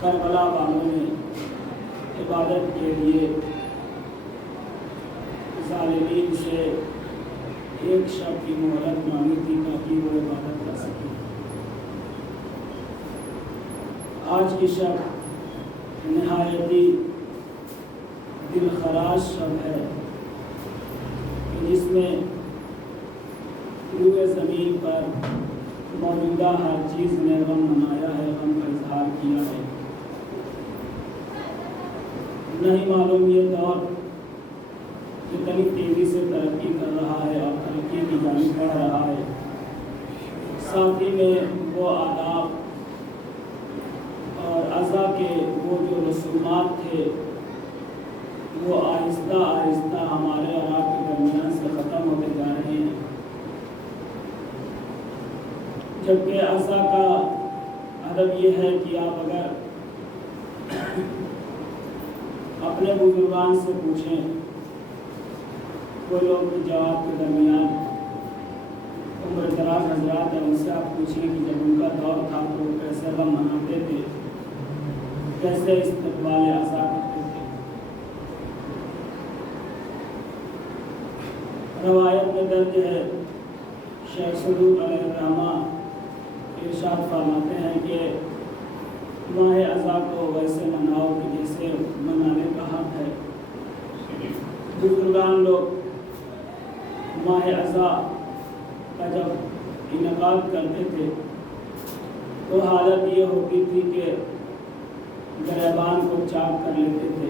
کربلا والوں نے عبادت کے لیے ظالمین سے ایک شب کی مہلت مانگی تھی تاکہ وہ عبادت کر سکے۔ آج کی شب نہایتی دل خراش شب ہے جس میں روئے زمین پر موجودہ ہر چیز نے غم منایا ہے، غم کا اظہار کیا ہے۔ نہیں معلوم یہ دور کتنی تیزی سے ترقی کر رہا ہے اور ترقی کی جانب بڑھ رہا ہے، ساتھ ہی میں وہ آداب اور اعضاء کے وہ جو رسومات تھے وہ آہستہ آہستہ ہمارے اور آپ کے درمیان سے ختم ہوتے جا رہے ہیں، جبکہ اعضاء کا ادب یہ ہے کہ آپ اگر اپنے بزرگان سے پوچھیں، کوئی لوگ بھی جواب کے درمیان عمر دراز حضرات ہیں، ان سے آپ پوچھیں کہ جب ان کا دور تھا تو وہ کیسے غم مناتے تھے، کیسے استقبال اعضاء کرتے تھے۔ روایت میں درج ہے، شیخ صدوق علیہ الرحمہ ارشاد فرماتے ہیں کہ ماہ اعضاء کو ویسے مناؤ کہ جیسے منانے کا حق ہے۔ بزرگان لوگ ماہ اعضاء کا جب انعقاد کرتے تھے تو حالت یہ ہوتی تھی کہ گریبان کو چاک کر لیتے تھے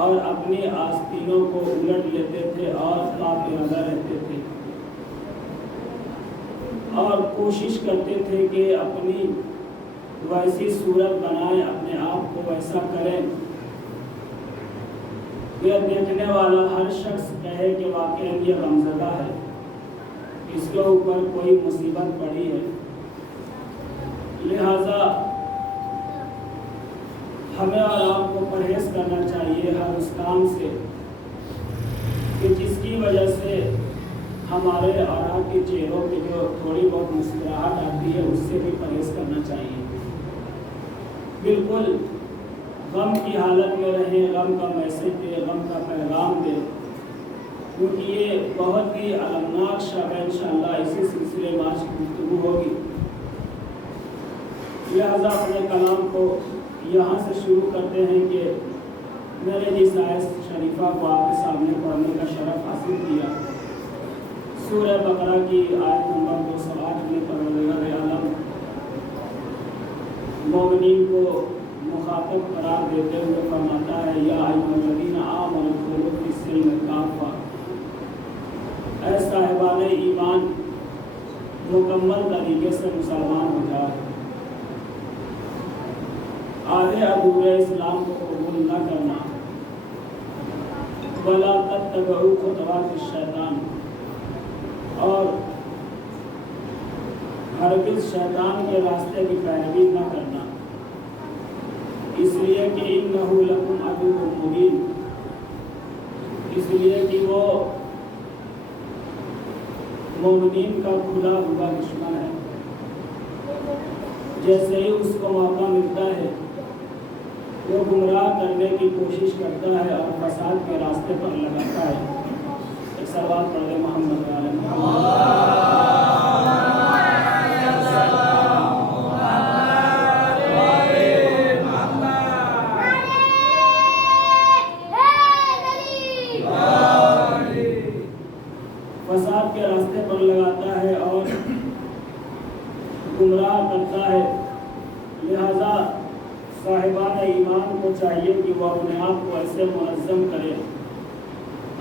اور اپنی آستینوں کو الٹ لیتے تھے اور خواب ارادہ رہتے تھے۔ اور کوشش کرتے تھے کہ اپنی ویسی صورت بنائیں، اپنے آپ کو ویسا کریں کہ دیکھنے والا ہر شخص کہے کہ واقعی یہ غمزدہ ہے، اس کے اوپر کوئی مصیبت پڑی ہے۔ لہذا ہمیں اور آپ کو پرہیز کرنا چاہیے ہر اس کام سے کہ جس کی وجہ سے ہمارے اور آپ کے چہروں پہ جو تھوڑی بہت مسکراہٹ آتی ہے اس سے بھی پرہیز کرنا چاہیے۔ بالکل غم کی حالت میں رہیں، غم کا میسج دے، غم کا پیغام دے، کیونکہ یہ بہت ہی المناک شب ہے۔ انشاءاللہ اسی سلسلے میں آج کی گفتگو ہوگی۔ لہذا اپنے کلام کو یہاں سے شروع کرتے ہیں کہ میں نے جس آیت شریفہ کو آپ کے سامنے پڑھنے کا شرف حاصل کیا، سورہ بقرہ کی آیت نمبر 208 میں پروردگار عالم مومنین کو مخاطب قرار دیتے ہوئے فرماتا ہے یا ایھا الذین آمنوا ادخلوا فی السلم کافہ، اے صاحبان ایمان مکمل طریقے سے مسلمان ہو جائے، آدھے ادھورے اسلام کو قبول نہ کرنا، ولا تتبعوا خطوات الشیطان، اور ہرگز شیطان کے راستے کی پیروی نہ کرنا، اس لیے کہ انہ لکم عدو مبین، اس لیے کہ وہ مومنین کا کھلا ہوا دشمن ہے۔ جیسے ہی اس کو موقع ملتا ہے وہ گمراہ کرنے کی کوشش کرتا ہے اور فساد کے راستے پر لگاتا ہے۔ ایک سوال پڑھ دیں محمد فساد کے راستے پر لگاتا ہے اور گمراہ کرتا ہے۔ لہذا صاحبان ایمان کو چاہیے کہ وہ اپنے آپ کو ایسے منظم کرے،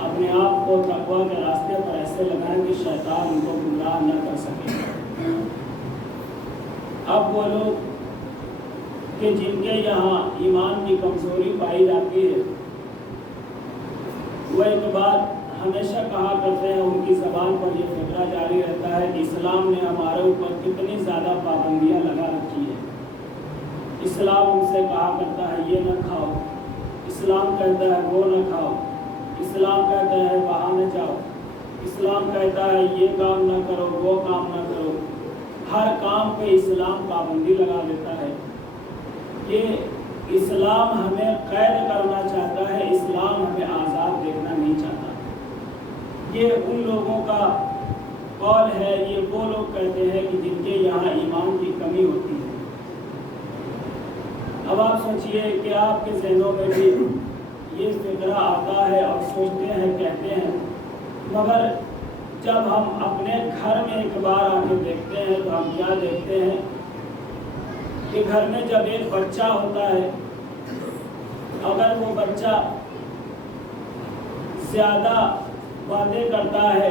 اپنے آپ کو تقویٰ کے راستے پر ایسے لگائیں کہ شیطان ان کو گمراہ نہ کر سکے۔ اب وہ لوگ کہ جن کے یہاں ایمان کی کمزوری پائی جاتی ہے، وہ ایک بات ہمیشہ کہا کرتے ہیں، ان کی زبان پر یہ فکرہ جاری رہتا ہے کہ اسلام نے ہمارے اوپر کتنی زیادہ پابندیاں لگا رکھی ہے۔ اسلام ان سے کہا کرتا ہے یہ نہ کھاؤ، اسلام کہتا ہے وہ نہ کھاؤ، اسلام کہتا ہے وہاں نہ جاؤ، اسلام کہتا ہے یہ کام نہ کرو، وہ کام نہ کرو، ہر کام پہ اسلام پابندی لگا دیتا ہے۔ یہ اسلام ہمیں قید کرنا چاہتا ہے، اسلام ہمیں آزاد دیکھنا نہیں چاہتا۔ یہ ان لوگوں کا قول ہے، یہ وہ لوگ کہتے ہیں کہ جن کے یہاں ایمان کی کمی ہوتی ہے۔ اب آپ سوچئے کہ آپ کے ذہنوں میں بھی یہ فکرہ آتا ہے اور سوچتے ہیں، کہتے ہیں، مگر جب ہم اپنے گھر میں ایک بار آ کے دیکھتے ہیں تو ہم کیا دیکھتے ہیں کہ گھر میں جب ایک بچہ ہوتا ہے، اگر وہ بچہ زیادہ باتیں کرتا ہے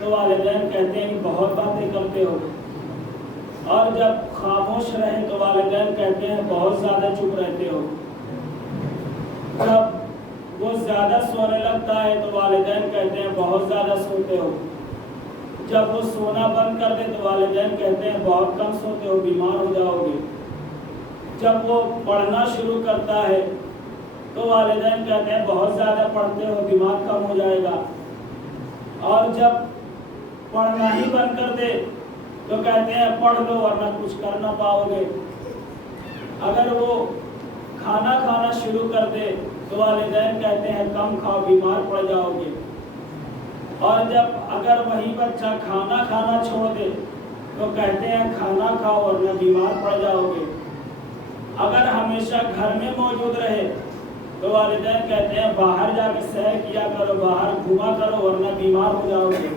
تو والدین کہتے ہیں کہ بہت باتیں کرتے ہو، اور جب خاموش رہے تو والدین کہتے ہیں بہت زیادہ چپ رہتے ہو۔ جب وہ زیادہ سونے لگتا ہے تو والدین کہتے ہیں بہت زیادہ سوتے ہو۔ جب وہ سونا بند کر دے تو والدین کہتے ہیں بہت کم سوتے ہو، بیمار ہو جاؤ گے۔ جب وہ پڑھنا شروع کرتا ہے تو والدین کہتے ہیں بہت زیادہ پڑھتے ہو، دماغ کم ہو جائے گا۔ اور جب پڑھنا ہی بند کر دے تو کہتے ہیں پڑھ لو ورنہ کچھ کر نہ پاؤ گے۔ اگر وہ کھانا کھانا شروع کر دے تو والدین کہتے ہیں کم کھاؤ، بیمار پڑ جاؤ گے۔ اور جب اگر وہی بچہ کھانا کھانا چھوڑ دے تو کہتے ہیں کھانا کھاؤ ورنہ بیمار پڑ جاؤ گے۔ اگر ہمیشہ گھر میں موجود رہے تو والدین کہتے ہیں باہر جا کے سیر کیا کرو، باہر گھوما کرو ورنہ بیمار ہو جاؤ گے۔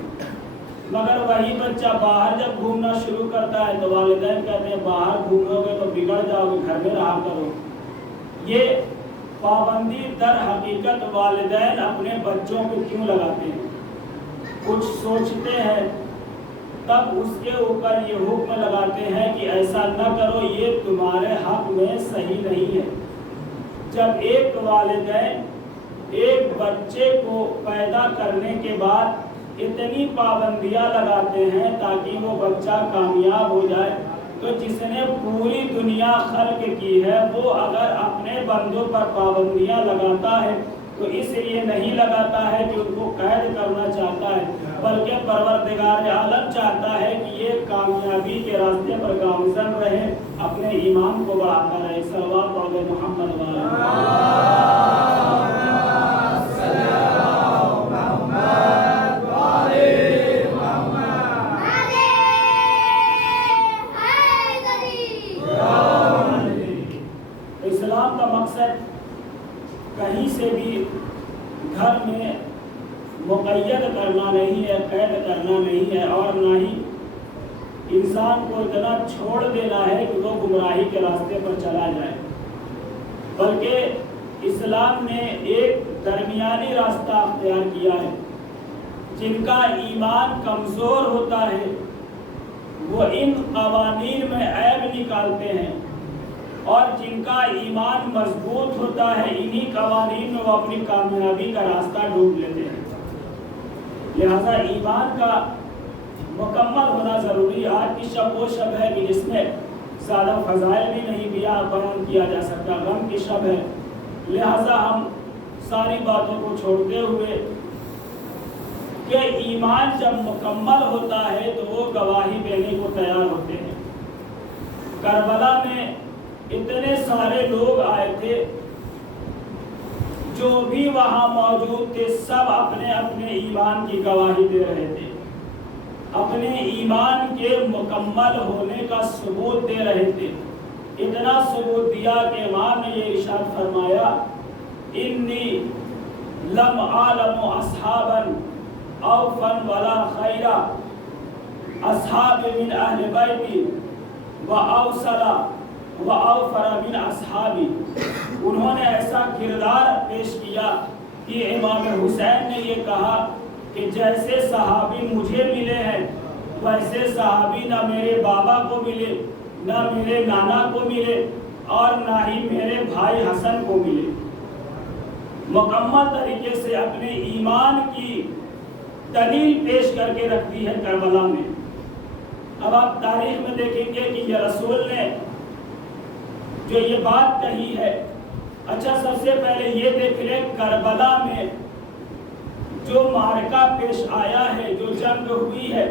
مگر وہی بچہ باہر جب گھومنا شروع کرتا ہے تو والدین کہتے ہیں باہر گھومو گے تو بگڑ جاؤ گے، گھر میں رہا کرو۔ یہ پابندی در حقیقت والدین اپنے بچوں کو کیوں لگاتے ہیں؟ کچھ سوچتے ہیں تب اس کے اوپر یہ حکم لگاتے ہیں کہ ایسا نہ کرو، یہ تمہارے حق میں صحیح نہیں ہے۔ جب ایک والدین ایک بچے کو پیدا کرنے کے بعد اتنی پابندیاں لگاتے ہیں تاکہ وہ بچہ کامیاب ہو جائے، تو جس نے پوری دنیا خلق کی ہے وہ اگر اپنے بندوں پر پابندیاں لگاتا ہے تو اس لیے نہیں لگاتا ہے کہ ان کو قید کرنا چاہتا ہے، بلکہ پروردگار عالم چاہتا ہے کہ یہ کامیابی کے راستے پر گامزن رہے، اپنے ایمان کو بڑھاتا رہے۔ صلوات پڑھے محمد اسلام کا مقصد کہیں سے بھی گھر میں مقید کرنا نہیں ہے، قید کرنا نہیں ہے، اور نہ ہی انسان کو اتنا چھوڑ دینا ہے کہ وہ گمراہی کے راستے پر چلا جائے، بلکہ اسلام نے ایک درمیانی راستہ اختیار کیا ہے۔ جن کا ایمان کمزور ہوتا ہے وہ ان قوانین میں عیب نکالتے ہیں، اور جن کا ایمان مضبوط ہوتا ہے انہی قوانین میں وہ اپنی کامیابی کا راستہ ڈھونڈ لیتے ہیں۔ لہذا ایمان کا مکمل ہونا ضروری ہے۔ آج کی شب وہ شب ہے کہ جس میں زیادہ فضائل بھی نہیں بیان کیا جا سکتا، غم کی شب ہے، لہذا ہم ساری باتوں کو چھوڑتے ہوئے کہ ایمان جب مکمل ہوتا ہے تو وہ گواہی دینے کو تیار ہوتے ہیں۔ کربلا میں اتنے سارے لوگ آئے تھے، جو بھی وہاں موجود تھے سب اپنے اپنے ایمان کی گواہی دے رہے تھے، اپنے ایمان کے مکمل ہونے کا ثبوت دے رہے تھے۔ اتنا ثبوت دیا کہ امام نے یہ ارشاد فرمایا، انی لم اعلم اصحابا اوفا ولا خیرا اصحاب من اہل بیتی و اوصلا و اوفر من اصحابی۔ انہوں نے ایسا کردار پیش کیا کہ امام حسین نے یہ کہا کہ جیسے صحابی مجھے ملے ہیں ویسے صحابی نہ میرے بابا کو ملے، نہ میرے نانا کو ملے، اور نہ ہی میرے بھائی حسن کو ملے۔ مکمل طریقے سے اپنے ایمان کی دلیل پیش کر کے رکھتی ہے کربلا میں۔ اب آپ تاریخ میں دیکھیں گے کہ یہ رسول نے جو یہ بات کہی ہے، اچھا سب سے پہلے یہ دیکھ لیں کربلا میں جو معرکہ پیش آیا ہے، جو جنگ ہوئی ہے،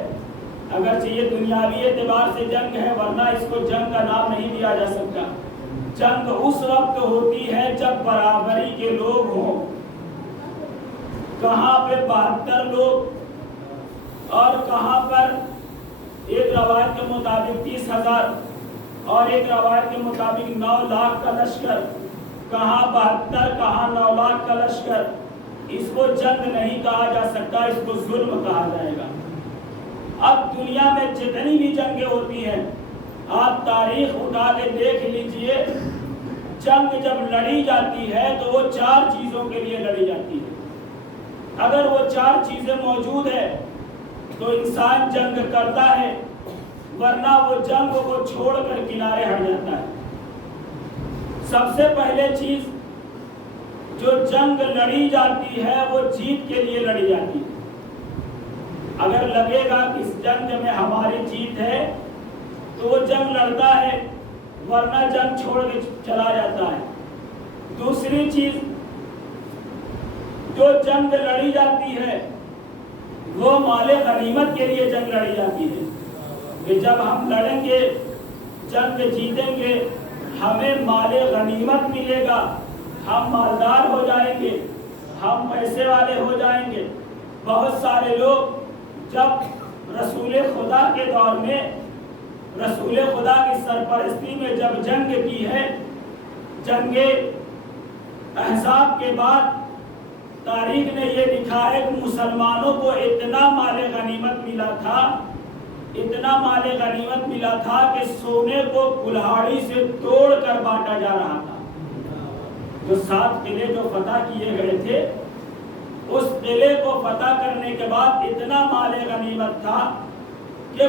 اگرچہ یہ دنیاوی اعتبار سے جنگ ہے ورنہ اس کو جنگ کا نام نہیں دیا جا سکتا۔ جنگ اس وقت ہوتی ہے جب برابری کے لوگ ہوں۔ کہاں پہ 72 لوگ اور کہاں پر ایک روایت کے مطابق 30,000 اور ایک روایت کے مطابق 9 لاکھ کا لشکر، کہاں 72 کہاں 9 لاکھ کا لشکر، اس کو جنگ نہیں کہا جا سکتا، اس کو ظلم کہا جائے گا۔ اب دنیا میں جتنی بھی جنگیں ہوتی ہیں آپ تاریخ اٹھا کے دیکھ لیجئے، جنگ جب لڑی جاتی ہے تو وہ 4 چیزوں کے لیے لڑی جاتی ہے۔ اگر وہ 4 چیزیں موجود ہیں تو انسان جنگ کرتا ہے، ورنہ وہ جنگ کو چھوڑ کر کنارے ہٹ جاتا ہے۔ سب سے پہلے چیز جو جنگ لڑی جاتی ہے وہ جیت کے لیے لڑی جاتی ہے۔ اگر لگے گا کہ اس جنگ میں ہماری جیت ہے تو وہ جنگ لڑتا ہے، ورنہ جنگ چھوڑ کے چلا جاتا ہے۔ دوسری چیز جو جنگ لڑی جاتی ہے وہ مال غنیمت کے لیے جنگ لڑی جاتی ہے، کہ جب ہم لڑیں گے جنگ جیتیں گے ہمیں مال غنیمت ملے گا، ہم مالدار ہو جائیں گے، ہم پیسے والے ہو جائیں گے۔ بہت سارے لوگ جب رسول خدا کے دور میں رسول خدا کی سرپرستی میں جب جنگ کی ہے، جنگ احزاب کے بعد تاریخ نے یہ لکھا ہے کہ مسلمانوں کو اتنا مال غنیمت ملا تھا، اتنا مال غنیمت ملا تھا کہ سونے کو کلہاڑی سے توڑ کر بانٹا جا رہا تھا۔ جو 7 قلعے جو فتح کیے گئے تھے، اس قلعے کو فتح کرنے کے بعد اتنا مال غنیمت تھا کہ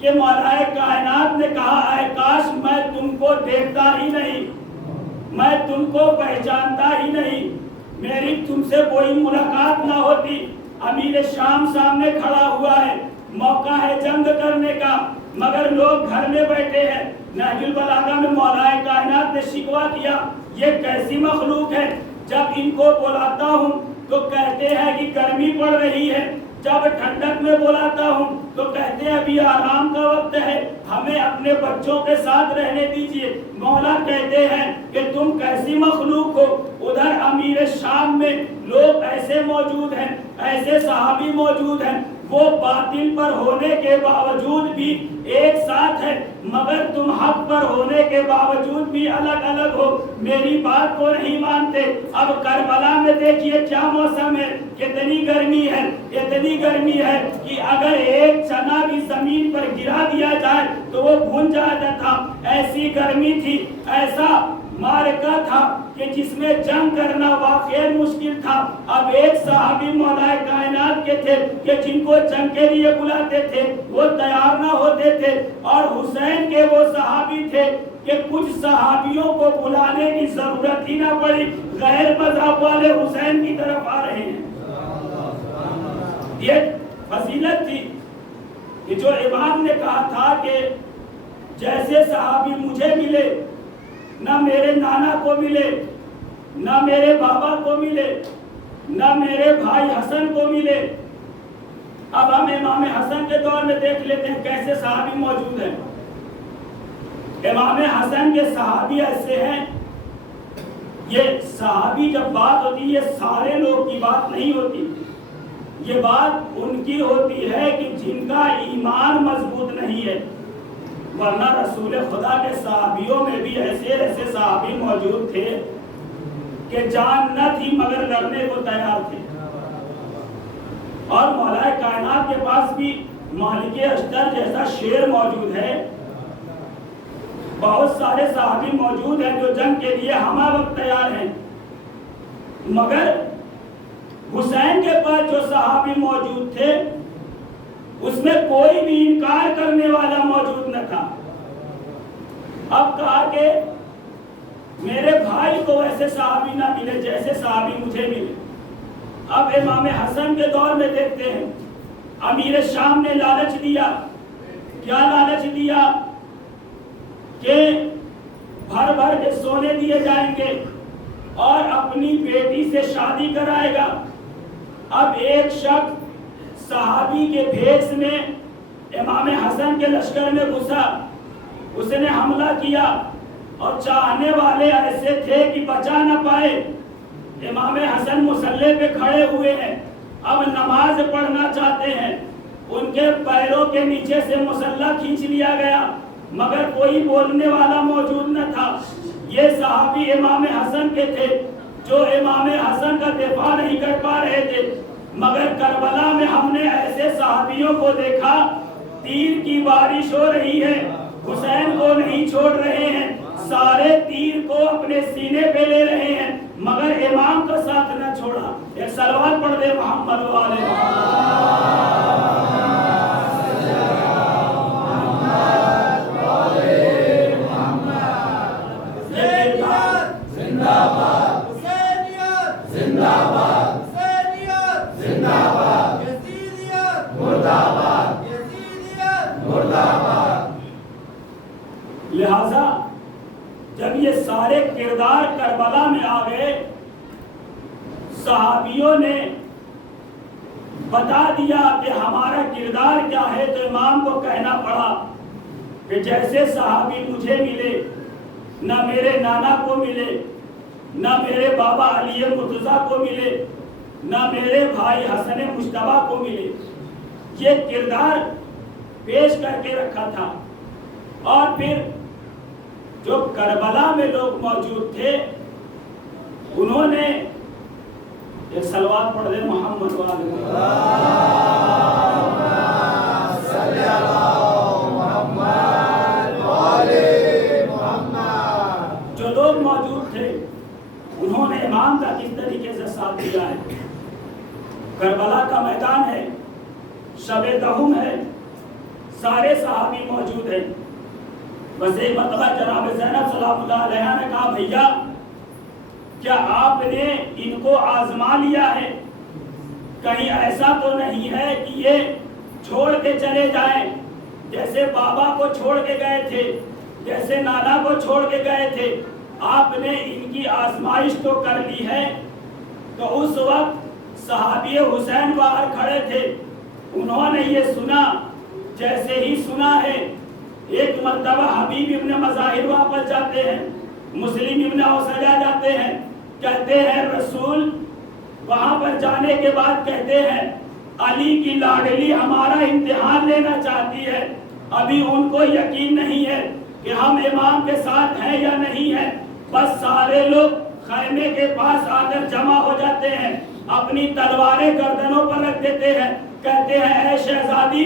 کہ مولا کائنات نے کہا اے کاش میں تم کو دیکھتا ہی نہیں، میں تم کو پہچانتا ہی نہیں، میری تم سے کوئی ملاقات نہ ہوتی۔ امیر شام سامنے کھڑا ہوا ہے، موقع ہے جنگ کرنے کا، مگر لوگ گھر میں بیٹھے ہیں۔ نہج البلاغہ میں مولا کائنات نے شکوہ کیا یہ کیسی مخلوق ہے، جب ان کو بلاتا ہوں تو کہتے ہیں کہ گرمی پڑ رہی ہے، جب ٹھنڈک میں بلاتا ہوں تو کہتے ہیں ابھی آرام کا وقت ہے، ہمیں اپنے بچوں کے ساتھ رہنے دیجئے۔ مولا کہتے ہیں کہ تم کیسی مخلوق ہو۔ ادھر امیر شام میں لوگ ایسے موجود ہیں، ایسے صحابی موجود ہیں، وہ باطل پر ہونے کے باوجود بھی ایک ساتھ ہے، مگر تم حق پر ہونے کے باوجود بھی الگ الگ ہو، میری بات کو نہیں مانتے۔ اب کربلا میں دیکھیے کیا موسم ہے، کتنی گرمی ہے، اتنی گرمی ہے کہ اگر ایک چنا بھی زمین پر گرا دیا جائے تو وہ بھون جاتا تھا، ایسی گرمی تھی، ایسا معرکہ تھا کہ جس میں جنگ کرنا واقعی مشکل تھا۔ اب ایک صحابی مولا کائنات کے تھے کہ جن کو جنگ کے لیے بلاتے تھے وہ تیار نہ ہوتے تھے، اور حسین کے وہ صحابی تھے کہ کچھ صحابیوں کو بلانے کی ضرورت ہی نہ پڑی، غیر مذہب والے حسین کی طرف آ رہے ہیں۔ یہ فضیلت تھی کہ جو امام نے کہا تھا کہ جیسے صحابی مجھے ملے، نہ میرے نانا کو ملے، نہ میرے بابا کو ملے، نہ میرے بھائی حسن کو ملے۔ اب ہم امام حسن کے دور میں دیکھ لیتے ہیں کیسے صحابی موجود ہیں۔ امام حسن کے صحابی ایسے ہیں، یہ صحابی جب بات ہوتی ہے یہ سارے لوگ کی بات نہیں ہوتی، یہ بات ان کی ہوتی ہے کہ جن کا ایمان مضبوط نہیں ہے، ورنہ رسول خدا کے صحابیوں میں بھی ایسے ایسے صحابی موجود تھے کہ جان نہ تھی مگر لڑنے کو تیار تھے۔ اور مولا کائنات کے پاس بھی مالک اشتر جیسا شیر موجود ہے، بہت سارے صحابی موجود ہیں جو جنگ کے لیے ہمہ وقت تیار ہیں، مگر حسین کے پاس جو صحابی موجود تھے اس میں کوئی بھی انکار کرنے والا موجود نہ تھا۔ اب کہا کہ میرے بھائی کو ایسے صحابی نہ ملے جیسے صحابی مجھے ملے۔ اب امام حسن کے دور میں دیکھتے ہیں امیر شام نے لالچ دیا، کیا لالچ دیا کہ بھر بھر کے سونے دیے جائیں گے اور اپنی بیٹی سے شادی کرائے گا۔ اب ایک شخص صحابی کے بھیس میں امام حسن کے لشکر میں گھسا، اس نے حملہ کیا اور چاہنے والے ایسے تھے کہ بچا نہ پائے۔ امام حسن مسلح پہ کھڑے ہوئے ہیں، اب نماز پڑھنا چاہتے ہیں، ان کے پیروں کے نیچے سے مسلح کھینچ لیا گیا مگر کوئی بولنے والا موجود نہ تھا۔ یہ صحابی امام حسن کے تھے جو امام حسن کا دفاع نہیں کر پا رہے تھے، مگر کربلا میں ہم نے ایسے صحابیوں کو دیکھا، تیر کی بارش ہو رہی ہے، حسین کو نہیں چھوڑ رہے ہیں، سارے تیر کو اپنے سینے پہ لے رہے ہیں مگر امام کا ساتھ نہ چھوڑا۔ ایک صلوات پڑھ دے محمد والے لہذا جب یہ سارے کردار کربلا میں آ گئے، صحابیوں نے بتا دیا کہ ہمارا کردار کیا ہے، تو امام کو کہنا پڑا کہ جیسے صحابی مجھے ملے، نہ میرے نانا کو ملے، نہ میرے بابا علی مرتضیٰ کو ملے، نہ میرے بھائی حسن مجتبیٰ کو ملے، یہ کردار پیش کر کے رکھا تھا۔ اور پھر جو کربلا میں لوگ موجود تھے انہوں نے ایک صلوات پڑھ دے محمد جو لوگ موجود تھے انہوں نے امام کا کس طریقے سے ساتھ دیا ہے۔ کربلا کا میدان ہے، شب دہم ہے، سارے صحابی موجود ہیں. بس ایک مرتبہ جناب زینب سلام اللہ علیہا نے کہا بھیا کیا آپ نے ان کو آزما لیا ہے؟ کہیں ایسا تو نہیں ہے کہ یہ چھوڑ کے چلے جائیں، جیسے بابا کو چھوڑ کے گئے تھے، جیسے نانا کو چھوڑ کے گئے تھے، آپ نے ان کی آزمائش تو کر لی ہے. تو اس وقت صحابی حسین باہر کھڑے تھے، انہوں نے یہ سنا. جیسے ہی سنا ہے ایک مرتبہ حبیب ابن مظاہر واپس جاتے ہیں، مسلم ابن اوسجا جاتے ہیں، کہتے ہیں رسول وہاں پر جانے کے بعد کہتے ہیں علی کی لاڈلی ہمارا امتحان لینا چاہتی ہے. ابھی ان کو یقین نہیں ہے کہ ہم امام کے ساتھ ہیں یا نہیں ہیں. بس سارے لوگ خیمے کے پاس آ کر جمع ہو جاتے ہیں، اپنی تلواریں گردنوں پر رکھ دیتے ہیں، کہتے ہیں اے شہزادی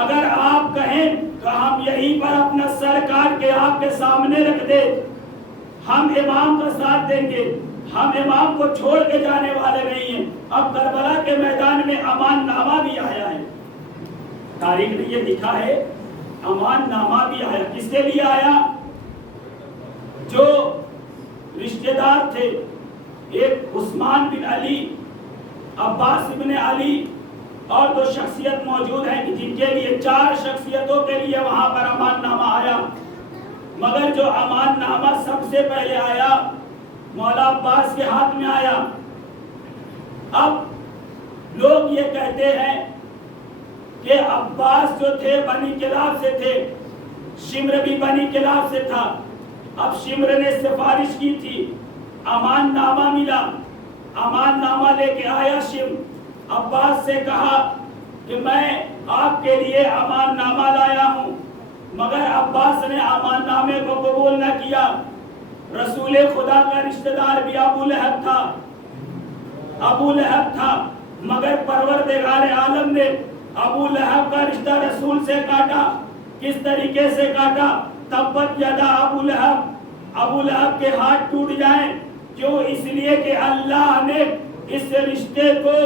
اگر آپ کہیں تو ہم یہیں پر اپنا سر کاٹ کے آپ کے سامنے رکھ دے، ہم امام کا ساتھ دیں گے، ہم امام کو چھوڑ کے جانے والے نہیں ہیں. اب کربلا کے میدان میں امان نامہ بھی آیا ہے. تاریخ نے یہ لکھا ہے امان نامہ بھی آیا. کس کے لیے آیا؟ جو رشتہ دار تھے، ایک عثمان بن علی، عباس بن علی اور دو شخصیت موجود ہیں جن کے لیے 4 شخصیتوں کے لیے وہاں پر امان نامہ آیا. مگر جو امان نامہ سب سے پہلے آیا مولا عباس کے ہاتھ میں آیا. اب لوگ یہ کہتے ہیں کہ عباس جو تھے بنی کلاب سے تھے، شمر بھی بنی کلاب سے تھا. اب شمر نے سفارش کی تھی، امان نامہ ملا، امان نامہ لے کے آیا شمر. عباس سے کہا کہ میں آپ کے لیے امان نامہ لایا ہوں، مگر عباس نے امان نامے کو قبول نہ کیا. رسول خدا کا رشتہ دار بھی ابو لہب تھا، مگر پروردگار عالم نے ابو لہب کا رشتہ رسول سے کاٹا. کس طریقے سے کاٹا؟ تبت یدا ابو لہب کے ہاتھ ٹوٹ جائیں. کیوں؟ اس لیے کہ اللہ نے اس رشتے کو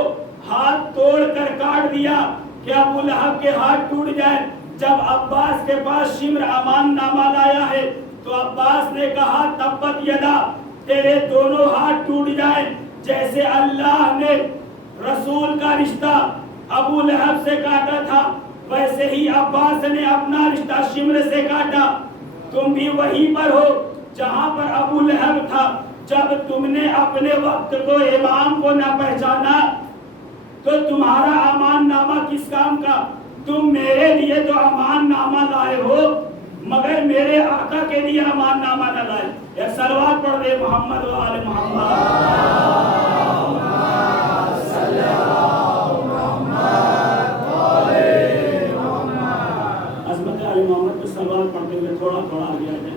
ہاتھ توڑ کر کاٹ دیا کہ ابو لہب کے ہاتھ ٹوٹ جائیں. جب عباس کے پاس شمر امان نامہ لایا ہے تو عباس نے کہا تبت یدا، تیرے دونوں ہاتھ ٹوٹ جائیں. جیسے اللہ نے رسول کا رشتہ ابو لہب سے کاٹا تھا، ویسے ہی عباس نے اپنا رشتہ شمر سے کاٹا. تم بھی وہیں پر ہو جہاں پر ابو لہب تھا. جب تم نے اپنے وقت کو امام کو نہ پہچانا تو تمہارا امان نامہ کس کام کا؟ تم میرے لیے تو امان نامہ لائے ہو مگر میرے آقا کے لیے امان نامہ نہ لائے. ایک صلوات پڑھ دے محمد و آل محمد. عظمت آل محمد کو صلوات پڑھتے ہوئے تھوڑا تھوڑا آگے آ جائے.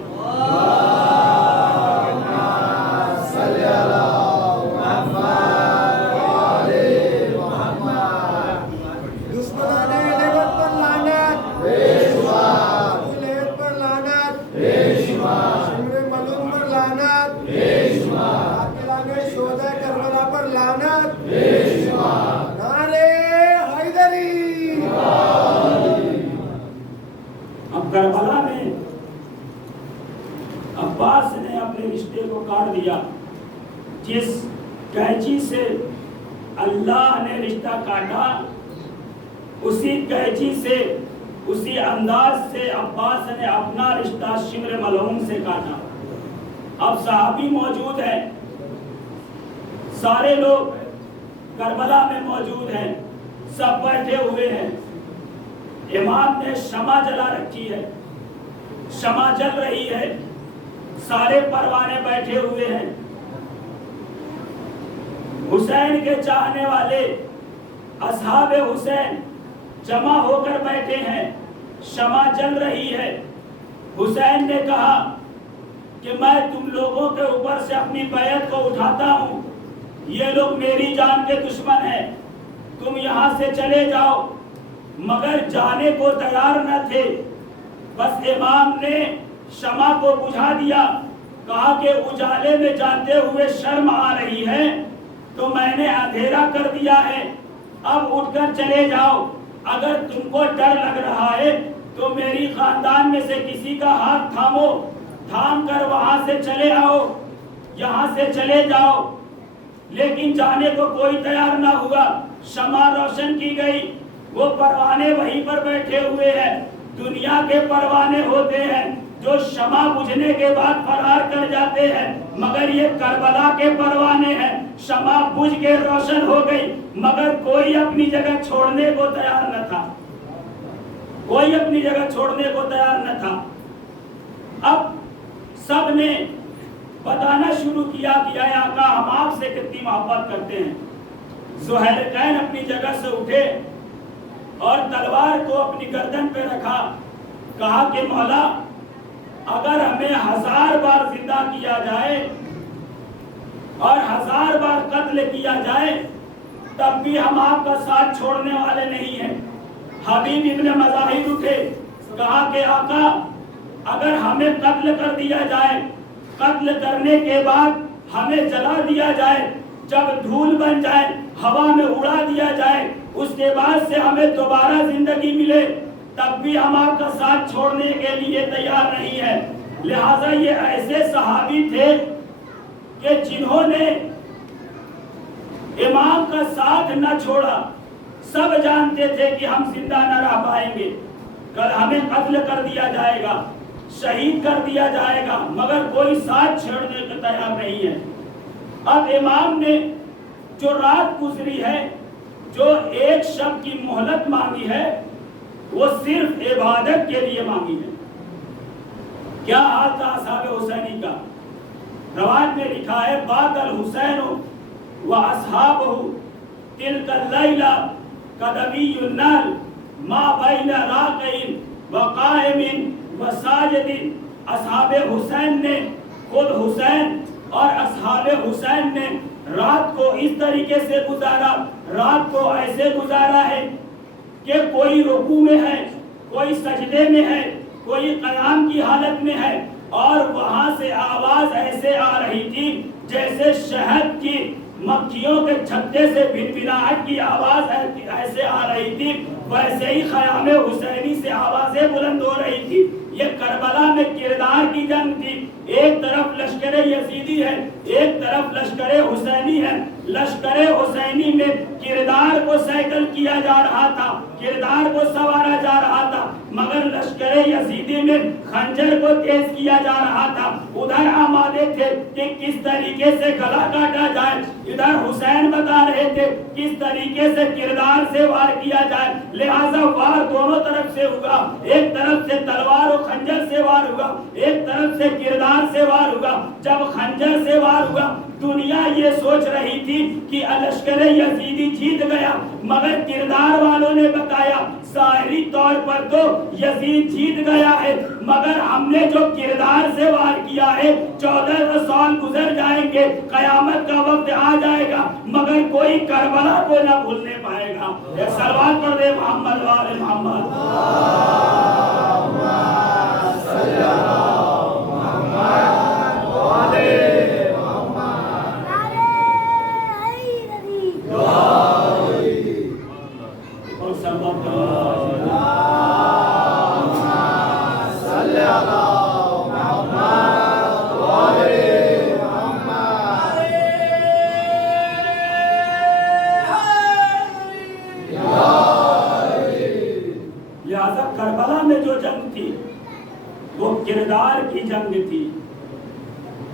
کربلا میں عباس نے اپنے رشتے کو کاٹ دیا. جس قینچی سے اللہ نے رشتہ کاٹا اسی قینچی سے، اسی انداز سے عباس نے اپنا رشتہ شمر ملعون سے کاٹا. اب صحابی موجود ہیں، سارے لوگ کربلا میں موجود ہیں، سب بیٹھے ہوئے ہیں. امام نے شمع جلا رکھی ہے، شمع جل رہی ہے، سارے پروانے بیٹھے ہوئے ہیں. حسین کے چاہنے والے اصحاب حسین جمع ہو کر بیٹھے ہیں، شمع جل رہی ہے. حسین نے کہا کہ میں تم لوگوں کے اوپر سے اپنی بیعت کو اٹھاتا ہوں، یہ لوگ میری جان کے دشمن ہیں، تم یہاں سے چلے جاؤ. مگر جانے کو تیار نہ تھے. بس امام نے شمع کو بجھا دیا، کہا کہ اجالے میں جاتے ہوئے شرم آ رہی ہے تو میں نے اندھیرا کر دیا ہے، اب اٹھ کر چلے جاؤ. اگر تم کو ڈر لگ رہا ہے تو میری خاندان میں سے کسی کا ہاتھ تھامو، تھام کر وہاں سے چلے آؤ، یہاں سے چلے جاؤ۔ لیکن جانے کو کوئی تیار نہ ہوا۔ شمع روشن کی گئی، وہ پروانے وہیں پر بیٹھے ہوئے ہیں۔ دنیا کے پروانے ہوتے ہیں جو شمع بجھنے کے بعد فرار کر جاتے ہیں، مگر یہ کربلا کے پروانے ہیں۔ شمع بجھ کے روشن ہو گئی، مگر کوئی اپنی جگہ چھوڑنے کو تیار نہ تھا، کوئی اپنی جگہ چھوڑنے کو تیار نہ تھا۔ اب سب نے بتانا شروع کیا کہ اے آقا ہم آپ سے کتنی محبت کرتے ہیں۔ ذوالحجین اپنی جگہ سے اٹھے اور تلوار کو اپنی گردن پہ رکھا، کہا کہ مولا اگر ہمیں 1000 بار زندہ کیا جائے اور 1000 بار قتل کیا جائے تب بھی ہم آپ کا ساتھ چھوڑنے والے نہیں ہیں۔ حبیب ابن مظاہر اٹھے، کہا کہ آقا اگر ہمیں قتل کر دیا جائے، قتل کرنے کے بعد ہمیں جلا دیا جائے، جب دھول بن جائے ہوا میں اڑا دیا جائے، اس کے بعد سے ہمیں دوبارہ زندگی ملے تب بھی ہم آپ کا ساتھ چھوڑنے کے لیے تیار نہیں ہے۔ لہٰذا یہ ایسے صحابی تھے کہ جنہوں نے امام کا ساتھ نہ چھوڑا۔ سب جانتے تھے کہ ہم زندہ نہ رہ پائیں گے، کل ہمیں قتل کر دیا جائے گا، شہید کر دیا جائے گا، مگر کوئی ساتھ چھوڑنے کو تیار نہیں ہے۔ اب امام نے جو رات گزری ہے، جو ایک شب کی مہلت مانگی ہے، وہ صرف عبادت کے لیے مانگی ہے۔ کیا حال تھا اصحاب حسینی کا؟ روایت میں لکھا ہے بات الحسین و اصحابہ تلک اللیلہ قدمی النار ما بین راقع و قائم و ساجد۔ اصحاب حسین نے، خود حسین اور اصحاب حسین نے رات کو اس طریقے سے گزارا، رات کو ایسے گزارا ہے کہ کوئی رکوع میں ہے، کوئی سجدے میں ہے، کوئی قیام کی حالت میں ہے، اور وہاں سے آواز ایسے آ رہی تھی جیسے شہد کی مکھیوں کے چھتے سے بھنبھناہٹ کی آواز ایسے آ رہی تھی، ویسے ہی خیام حسینی سے آوازیں بلند ہو رہی تھی۔ یہ کربلا میں کردار کی جنگ تھی، ایک طرف لشکر یزیدی ہے، ایک طرف لشکر حسینی ہے۔ لشکر حسینی میں کردار کو سیکل کیا جا رہا تھا، کردار کو سنوارا جا رہا تھا، مگر لشکر یزیدی میں خنجر کو تیز کیا جا رہا تھا۔ ادھر آمادے تھے کہ کس طریقے سے گلا کاٹا جائے، ادھر حسین بتا رہے تھے کس طریقے سے کردار سے وار کیا جائے۔ لہٰذا وار دونوں طرف سے ہوگا، ایک طرف سے تلوار و خنجر سے وار ہوگا، ایک طرف سے کردار سے وار ہوگا۔ جب خنجر سے وار ہوگا دنیا یہ سوچ رہی تھی کہ لشکر یزیدی جیت گیا، مگر کردار والوں نے بتایا ظاہری طور پر تو یزید جیت گیا ہے، مگر ہم نے جو کردار سے وار کیا ہے 14 سال گزر جائیں گے، قیامت کا وقت آ جائے گا، مگر کوئی کربلا کو نہ بھولنے پائے گا۔ ایک صلوات پڑھ دے محمد وآل محمد۔ کربلا میں جو جنگ تھی وہ کردار کی جنگ تھی،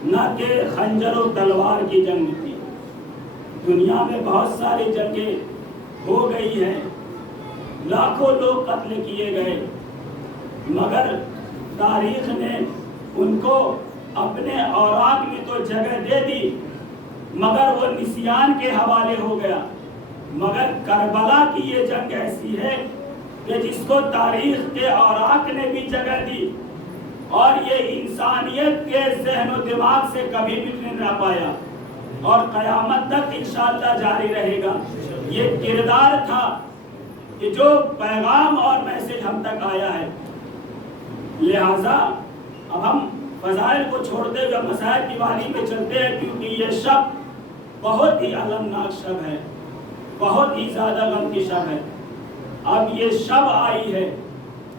نہ کہ خنجر و تلوار کی جنگ تھی۔ دنیا میں بہت ساری جنگیں ہو گئی ہیں، لاکھوں لوگ قتل کیے گئے، مگر تاریخ نے ان کو اپنے اوراق میں تو جگہ دے دی، مگر وہ نسیان کے حوالے ہو گیا۔ مگر کربلا کی یہ جنگ ایسی ہے کہ جس کو تاریخ کے اوراق نے بھی جگہ دی، اور یہ انسانیت کے ذہن و دماغ سے کبھی مٹنے نہ پایا، اور قیامت تک انشاءاللہ جاری رہے گا۔ یہ کردار تھا کہ جو پیغام اور میسج ہم تک آیا ہے۔ لہٰذا اب ہم فضائل کو چھوڑتے ہوئے مسائل کی والی میں چلتے ہیں، کیونکہ یہ شب بہت ہی المناک شب ہے، بہت ہی زیادہ غم کی شب ہے۔ اب یہ شب آئی ہے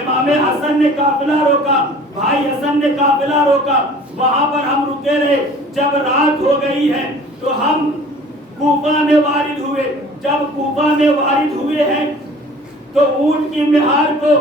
امام حسن نے قافلہ روکا، بھائی حسن نے قافلہ روکا، وہاں پر ہم رکے رہے۔ جب رات ہو گئی ہے تو ہم کوفہ میں وارد ہوئے۔ جب کوفہ میں وارد ہوئے ہیں تو اونٹ کی مہار کو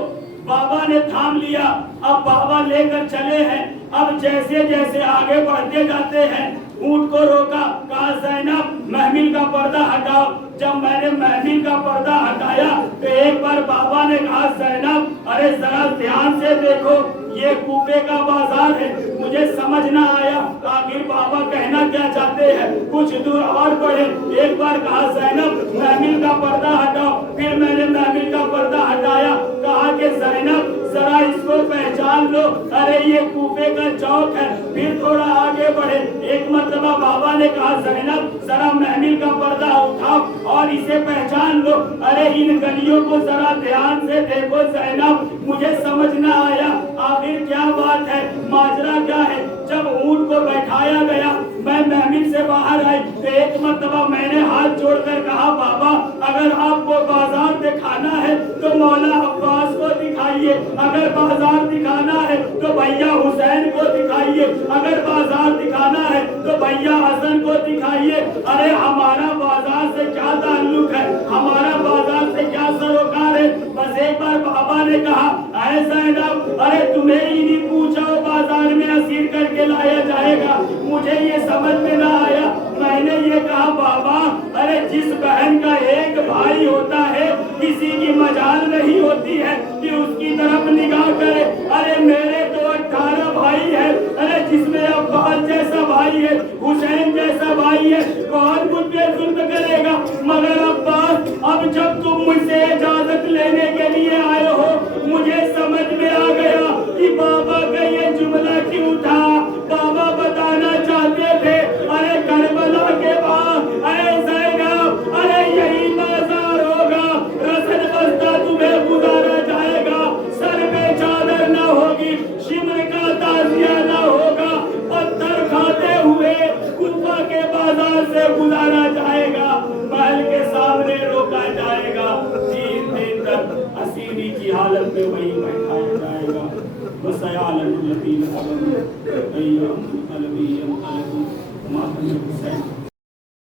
بابا نے تھام لیا۔ اب بابا لے کر چلے ہیں۔ اب جیسے جیسے آگے بڑھتے جاتے ہیں اونٹ کو روکا، کہا زینب محمل کا پردہ ہٹاؤ۔ جب میں نے محمل کا پردہ ہٹایا تو ایک بار بابا نے کہا زینب ارے ذرا دھیان سے دیکھو، یہ کوفے کا بازار ہے۔ مجھے سمجھ نہ آیا آخر بابا کہنا کیا چاہتے ہیں۔ کچھ دور اور بڑھے، ایک بار کہا زینب محمل کا پردہ ہٹاؤ۔ پھر میں نے محمل کا پردہ ہٹایا، کہا کہ زینب ذرا اس کو پہچان لو، ارے یہ کوفے کا چوک ہے۔ پھر تھوڑا آگے بڑھے، ایک مرتبہ بابا نے کہا زینب ذرا محمل کا پردہ اٹھاؤ اور اسے پہچان لو، ارے ان گلیوں کو ذرا دھیان سے دیکھو زینب۔ مجھے سمجھ نہ آیا آخر کیا بات ہے، ماجرا کیا ہے۔ جب اونٹ کو بیٹھایا گیا میں محمل سے باہر آئی تو ایک مرتبہ میں نے ہاتھ جوڑ کر کہا بابا اگر آپ کو بازار دکھانا ہے تو مولا عباس کو دکھائیے، اگر بازار دکھانا ہے تو بھیا حسین کو دکھائیے، اگر بازار دکھانا ہے تو بھیا حسن کو دکھائیے۔ ارے ہمارا بازار سے کیا تعلق ہے، ہمارا بازار سے کیا سروکار ہے۔ بس ایک بار بابا نے کہا اے زینب ارے تمہیں ہی نہیں پوچھا بازار میں اسیر کر کے لایا جائے گا۔ مجھے یہ سمجھ میں نہ آیا، میں نے یہ کہا بابا ارے جس بہن کا ایک بھائی ہوتا ہے کسی کی مجال نہیں ہوتی ہے کہ اس کی طرف نگاہ کرے۔ ارے میرے تو 18 بھائی ہیں، ارے جس میں عباس جیسا بھائی ہے، حسین جیسا بھائی ہے، کون مجھ پہ ظلم کرے گا؟ مگر عباس اب جب تم مجھ سے اجازت لینے کے لیے آئے ہو مجھے سمجھ میں آ گیا کہ بابا کا یہ جملہ کیوں تھا۔ بابا بتانا چاہتے تھے ارے کربلا کے بعد اے زینب ارے یہی بازار ہوگا، رسن بستہ تمہیں گزارا جائے گا، سر پہ چادر نہ ہوگی، شمر کا تعزیہ نہ ہوگا، پتھر کھاتے ہوئے کوفہ کے بازار سے گزارا جائے گا، محل کے سامنے روکا جائے گا، 3 دن تک اسیری کی حالت میں وہی بیٹھایا جائے گا۔ وسيعلم الذين ظلموا أي منقلب ينقلبون ما حسین